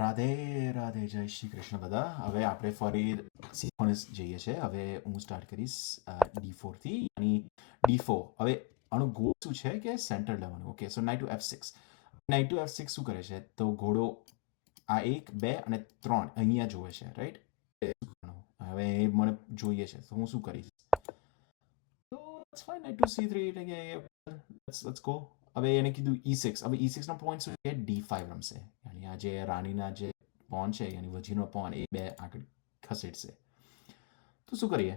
રાધે રાધે જય શ્રી કૃષ્ણ બધા. હવે આપણે ફરી સિક્વન્સ જઈએ છે. હવે હું સ્ટાર્ટ કરીશ D4 થી અને D4. હવે આનો ગોલ શું છે કે સેન્ટર લેવાનું. Okay, so knight to F6. Knight to F6 શું કરે છે? તો ઘોડો આ 1 2 અને 3 અહીંયા જોવે છે, રાઈટ? હવે એ મને જોઈએ છે તો હું શું કરીશ? તો it's fine. Night two C3 એટલે કે લેટ્સ ગો. હવે એને કીધું E6. હવે E6 નો પોઈન્ટ શું છે? D5 રમશે. યાની આ જે રાણીના જે પોન છે યાની વજીરનો પોન એ બે આગળ ખસેડશે. તો શું કરીએ?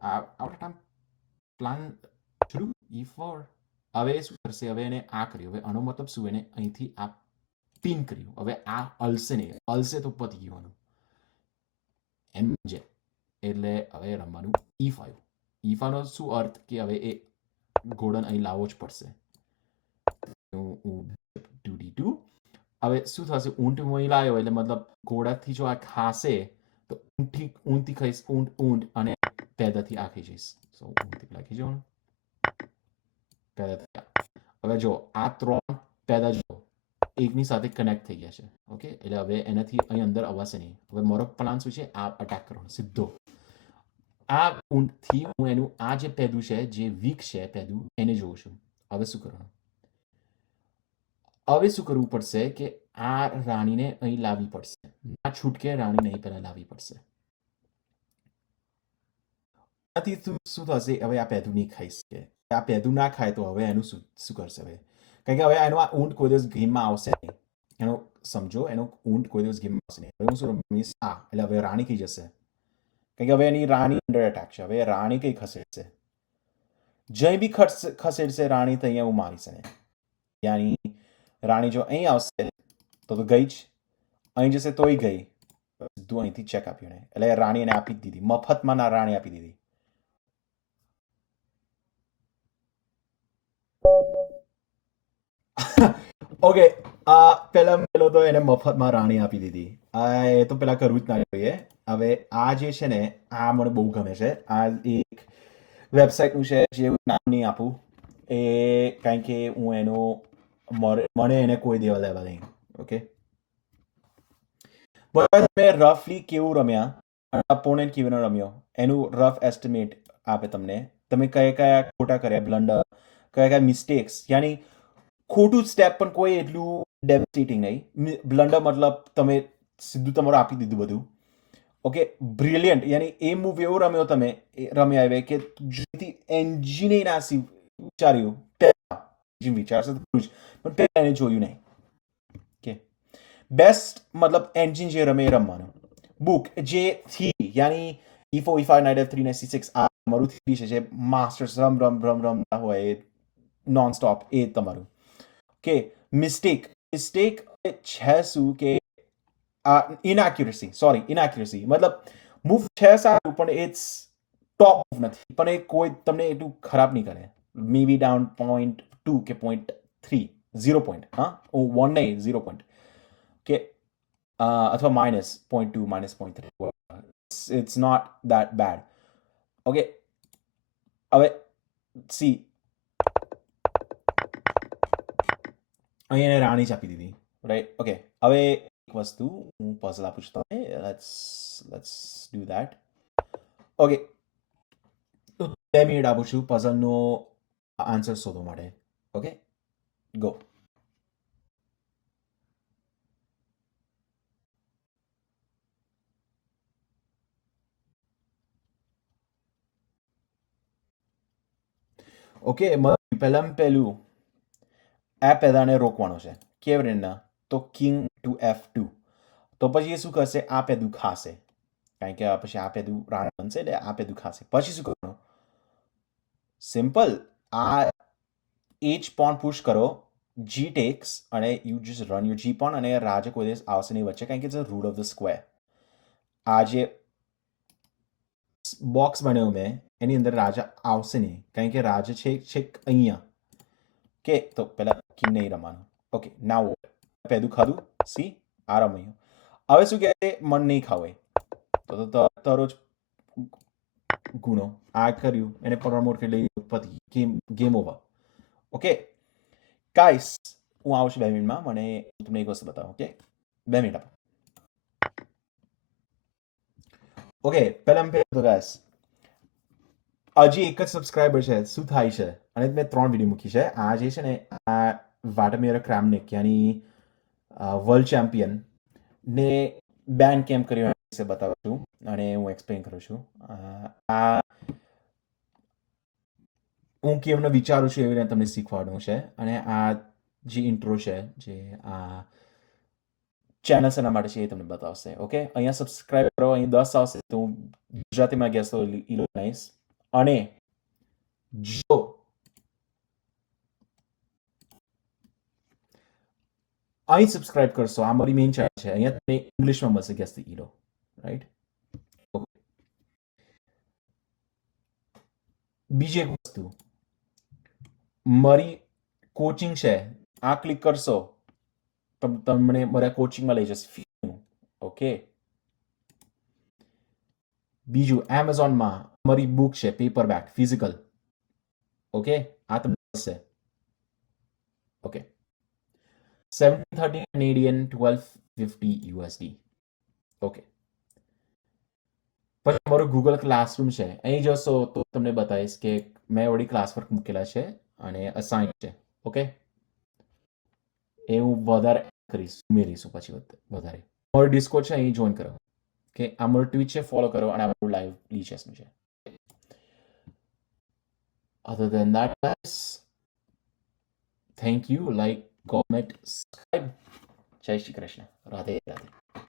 આપણે ટાઈમ પ્લાન શરૂ E4. હવે શું કરશે? હવે એને આ કર્યું. હવે આનો મતલબ શું? એને અહીંથી આ પિન કર્યું. હવે આ અલશે નહીં. અલશે તો પતી ગયું. એમ જે એટલે હવે રમવાનું E5. E5 નો શું અર્થ કે હવે એ ઘોડન અહીં લાવવો જ પડશે. D2. હવે શું થશે? ઊંટ અહીં લાવ્યો એટલે મતલબ ઘોડાથી જો આ ખાશે તો ઊંટથી ખાઈશ. ઊંટ અને પેદાથી આ ખાઈ જઈશ. સો ઊંટથી લાગી જવાનું. પેદાથી હવે જો આ 3 પેદા જો એકની સાથે કનેક્ટ થઈ ગયા છે. ઓકે, એટલે હવે એનાથી અહીં અંદર આવશે નહીં. હવે મારો પ્લાન શું છે? આ અટેક કરવાનો સીધો. આ ઊંટથી હું એનું આ જે પેદું છે, જે વીક છે પેદું, એને જોઉં છું. હવે શું કરવાનું? હવે શું કરવું પડશે કે આ રાણીને અહીં લાવવી પડશે. ના છૂટકે રાણીને અહીં પહેલા લાવવી પડશે. આથી શું થશે? હવે આ પેદું નહીં ખાઈ શકે. આ પેદું ના ખાય તો હવે એનું શું કરશે? હવે કારણ કે હવે એનો આ ઊંટ કોઈ દિવસ ગેમમાં આવશે નહીં. એનો સમજો, એનો ઊંટ કોઈ દિવસ ગેમમાં આવશે નહીં. હવે હું શું રમીશ? આ એટલે હવે રાણી કઈ જશે. કારણ કે હવે એની રાણી અંડર એટેક છે. હવે રાણી કઈ ખસેડશે? જઈ બી ખસેડશે રાણી તો અહીંયા હું મારીશ એને. યાની રાણી જો અહીં આવશે તો ગઈ જ. અહીં જશે તોય ગઈ. સીધું અહીંથી ચેક આપ્યું ને એટલે રાણી એને આપી જ દીધી. મફતમાં ના રાણી આપી દીધી. ઓકે, પેલો તો એને મફતમાં રાણી આપી દીધી. એ તો પેલા કરવું જ ના જોઈએ. હવે આ જે છે ને, આ મને બહુ ગમે છે. આ એક વેબસાઇટનું છે, જે નામ નહીં આપું એ, કારણ કે હું એનો મને એને કોઈ દેવા લેવા નહીં. ઓકે, બરાબર. મેં રફલી કેવું રમ્યા, અપોનેન્ટ કેવી રમ્યો એનું રફ એસ્ટિમેટ આપે તમને. તમે કયા કયા ખોટા કર્યા, બ્લન્ડર, કયા કયા મિસ્ટેક્સ. યાની ખોટું સ્ટેપ પણ કોઈ એટલું ડેવસ્ટેટિંગ નહીં. બ્લન્ડર મતલબ તમે સીધું તમારું આપી દીધું બધું. Okay, brilliant. યાની એ મૂવ એવો રમ્યો તમે રમ્યા આવે કે જેથી એન્જિને ના વિચાર્યું. એન્જિન વિચારશે તો પણ પહેલા એને જોયું નહીં. ઓકે, બેસ્ટ મતલબ એન્જિન જે રમે એ રમવાનું. બુક જે થી યાની E4 E5 Knight F3 ને C6 આ તમારું થી છે, જે માસ્ટર્સ રમ હોય નોન સ્ટોપ, એ તમારું. કે મિસ્ટેક છે શું કે ઇનએક્યુરસી મતલબ મૂવ છે સારું પણ ઇટ્સ ટોપ નથી, પણ એ કોઈ તમને એટલું ખરાબ નહીં કરે. મે બી ડાઉન 0.2 કે 0.3 0 પોઈન્ટ, હા 1 નહીં 0 પોઈન્ટ કે અથવા -0.2 -0.3. It's not that bad. Okay, હવે સી અહીં એને રાણી જ આપી દીધી, રાઈટ? ઓકે, હવે એક વસ્તુ હું પઝલ આપું છું તમને. Let's do that. Okay, 2 minute આપું છું પઝલનો આન્સર શોધવા માટે. Okay, go. ઓકે, પહેલું આ પેદાને રોકવાનો છે. કેવી રીતના? તો કિંગ ટુ F2. તો પછી એ શું કરશે? આ પેદું ખાશે. કારણ કે પછી આ પેદું રાણા બનશે એટલે આ પેદું ખાશે. પછી શું કરવાનું? સિમ્પલ. આ H pawn પુશ કરો, G takes અને you just run your G pawn, અને રાજા કોઈ દિવસ આવશે નહીં વચ્ચે, કારણ કે it's root of the square. આ જે બોક્સ બનાવ્યું મેં એની અંદર રાજા આવશે નહીં, કારણ કે રાજા છે અહીંયા. કે તો પેલા કિંગ નહીં રમવાનું. ઓકે, નાવ પેદું ખાધું. સી આ રમ્યું. હવે શું કહે? મન નહીં ખાવે તો તારો જ ગુનો. આ કર્યું એને પ્રમોટ કરી લઈ પતિ ગેમ ઓવર. ઓકે ગાઈસ, હું આવું છું 2 મિનિટમાં. મને તમને એક વસ્તુ બતાવું. ઓકે, 2 મિનિટ આપો. ઓકે, પહેલા તો ગાઈસ હજી એક જ સબસ્ક્રાઈબર છે, શું થાય છે? અને મેં 3 વિડીયો મૂકી છે. આ જે છે ને આ વાટમીર ક્રામનિક યાની વર્લ્ડ ચેમ્પિયન ને બેન કેમ કર્યો એના વિશે બતાવું છું અને હું એક્સપ્લેન કરું છું. આ હું કેમને વિચારું છું એવી રીતે તમને શીખવાડવું છે અને આ જે ઇન્ટ્રો છે જે આ ચેનલ શેના માટે છે એ તમને બતાવશે. ઓકે, અહીંયા સબસ્ક્રાઇબ કરો, અહીં 10 આવશે તો હું ગુજરાતીમાં કહેશ તો ઈ લોકો નાઈશ. અને જો અહીં સબસ્ક્રાઇબ કરશો, આ મારી મેઇન ચેનલ છે, અહીંયા તમને ઇંગ્લિશમાં મળશે ગેસ ધ હીરો, રાઈટ? બીજી એક વસ્તુ, મારી કોચિંગ છે, આ ક્લિક કરશો તમને મારા કોચિંગમાં લઈ જશે ફીનું. ઓકે, બીજું એમેઝોનમાં મારી બુક છે પેપરબેક ફિઝિકલ. ઓકે, આ તમને મળશે. Okay, 1730 Canadian, 1250 USD. ઓકે, પછી મારું ગૂગલ ક્લાસરૂમ છે, અહીં જશો તો તમને બતાવીશ કે મેં ઓલરેડી ક્લાસ વર્ક મૂકેલા છે અને અસાઇન છે. ઓકે, એ હું વધારે કરીશ, ઉમેરીશું પછી વધારે. મારું ડિસ્કોર્ડ છે અહીં જોઈન કરો. કે આ મારું ટ્વીટ છે, ફોલો કરો અને આ મારું લાઈવ લીચેસનું છે. Other than that, guys, thank you. Like, comment, subscribe. જય શ્રી કૃષ્ણ. રાધે રાધે.